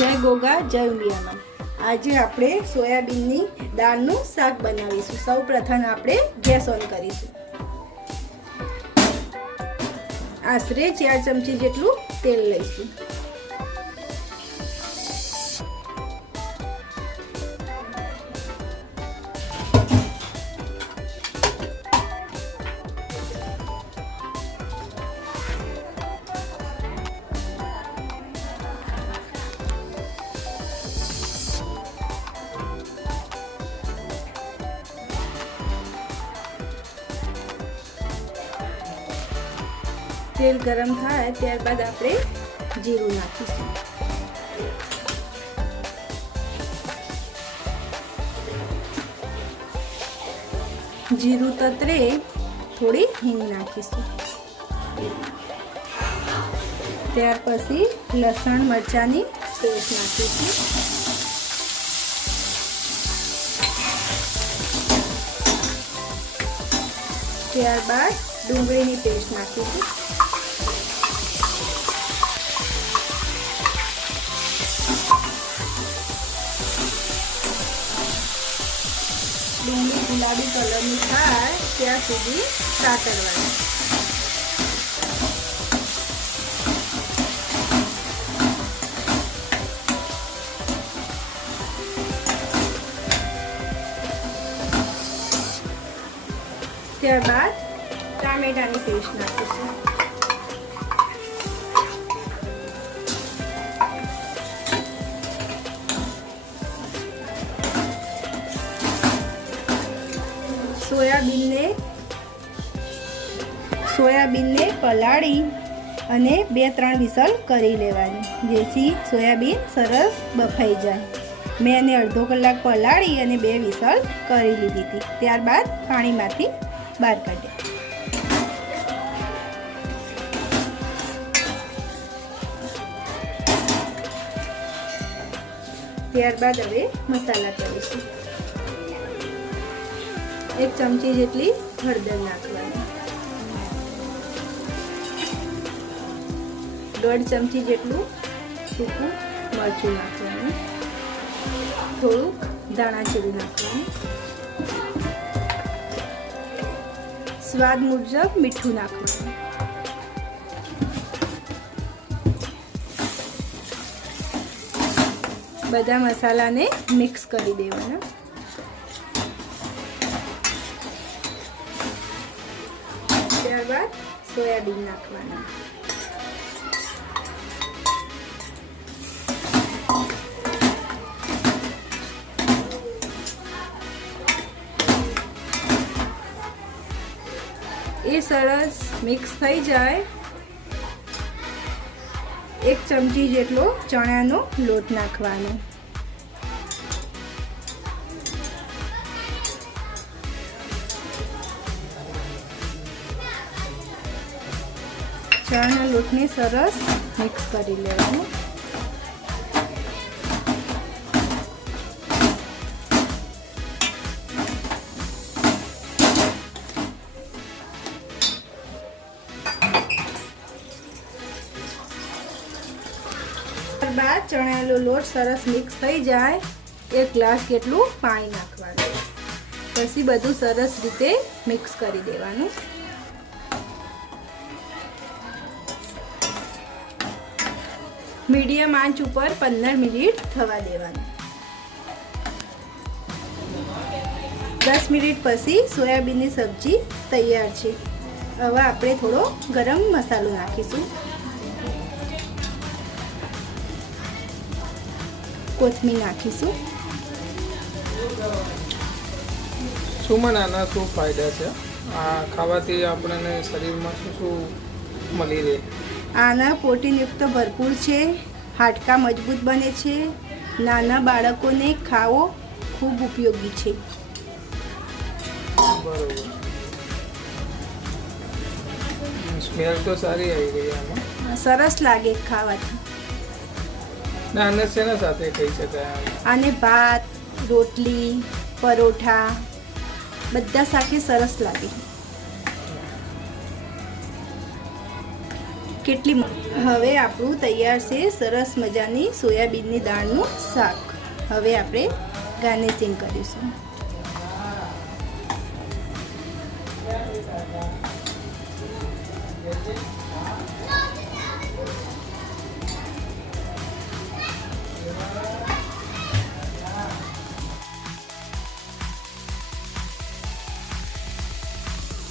જય ગોગા જય ઉમિયામાં। આજે આપણે સોયાબીનની દાળનું શાક બનાવીશું। સૌપ્રથમ આપણે ગેસ ઓન કરીશું। આશરે 4 ચમચી જેટલું તેલ લઈશું। तेल गरम थाय त्यारबाद आपणे जीरु नाखीशुं। जीरु ततरे थोड़ी हींग नाखीशुं। त्यार पछी लसण मरचानी पेस्ट नाखीशुं। त्यारबाद डુંગળીની पेस्ट नाखीशुं। डूंगळी गुलाबी कलरनी थाय त्यां सुधी सातळवानी। त्यारबाद टामेटानी पेस्ट नाखीशुं। સોયાબીનને પલાળી અને 2-3 વિસલ કરી લેવાની, જેથી સોયાબીન સરસ બફાઈ જાય। મેં એને અડધો કલાક પલાળી અને 2 વિસલ કરી લીધી હતી। ત્યારબાદ પાણીમાંથી બહાર કાઢી। ત્યારબાદ હવે મસાલા કરીશું। 1 ચમચી જેટલી હળદર નાખવાની, 1.5 ચમચી જેટલું સૂકું મરચું નાખવાનું, થોડુંક ધાણા જીરું નાખવાનું, સ્વાદ મુજબ મીઠું નાખવાનું। બધા મસાલાને મિક્સ કરી દેવાના। ત્યારબાદ સોયાબીન નાખવાના। એ સરસ મિક્સ થઈ જાય 1 ચમચી જેટલો ચણાનો લોટ નાખવાનો। ચણાના લોટને સરસ મિક્સ કરી લેવાનું। ત્યારબાદ ચણાનો લોટ સરસ મિક્સ થઈ જાય 1 ગ્લાસ જેટલું પાણી નાખવાનું, પછી બધું સરસ રીતે મિક્સ કરી દેવાનું। મીડિયમ આંચ ઉપર 15 મિનિટ થવા દેવાનું। 10 મિનિટ પછી સોયાબીનની સબ્જી તૈયાર છે। હવે આપણે થોડો ગરમ મસાલો નાખીશું, કોથમીર નાખીશું। શું આના શું ફાયદા છે? આ ખાવાથી આપણને શરીરમાં શું શું મળી રહે? આના પ્રોટીનયુક્ત ભરપૂર છે, હાડકા મજબૂત બને છે, નાના બાળકોને ખાવો ખૂબ ઉપયોગી છે। બરોબર, સ્મેલ તો સારી આવી ગઈ આમાં, સરસ લાગે ખાવાથી। ના આને શેના સાથે ખાઈ શકાય? આને ભાત, રોટલી, પરોઠા બધા સાથે સરસ લાગે। હવે આપણું તૈયાર છે સરસ મજાની સોયાબીનની દાળનું શાક. હવે આપણે ગાર્નિશિંગ કરીશું.